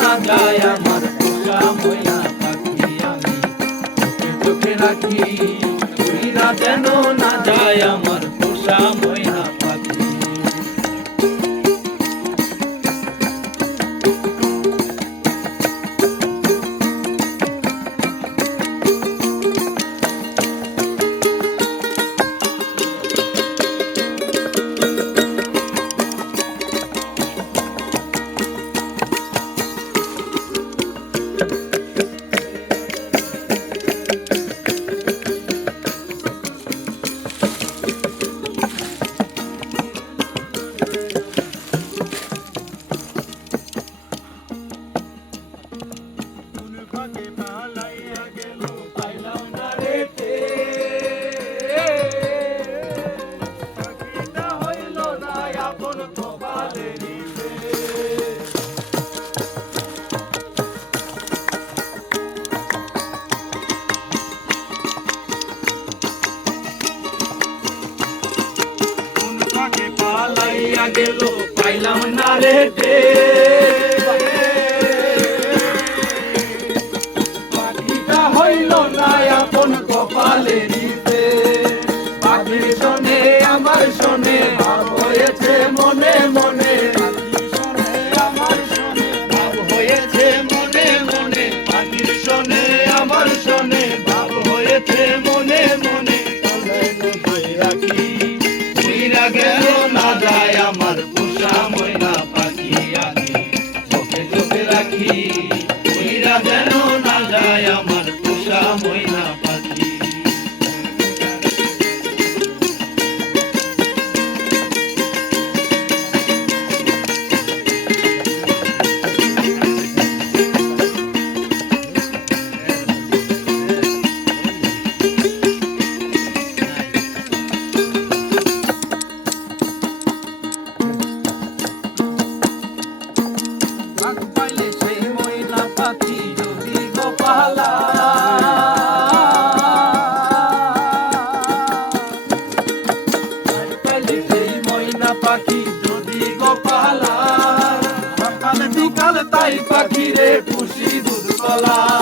না যায় আমার পোষা ময়না পাখি আমি চোখে রাখি উইরা যেন না যায় আমার পোষা ময়না পাখি পালাইয়া গেল পাইলাম না রে পাখিটা হইল না আপন কপালেরিতে পাখির শোনে আমার শোনে ভাব হয়েছে মনে মনে আমার শোনে ভাব হয়েছে মনে মনে পাখির শোনে আমার শোনে ভাব হয়েছে মনে মনে রাখি গেল না যায় আমার পোষা ময়না পাখি আমি চোখে চোখে রাখি উইরা যেন না যায় আমার পোষা ময়না পাখি পাইলে সেই ময়না পাখি যদি গোপালা পাইলে সেই ময়না পাখি যদি গোপালা সকাল বিকাল তাই পাখি রে খুশি দুধ কলা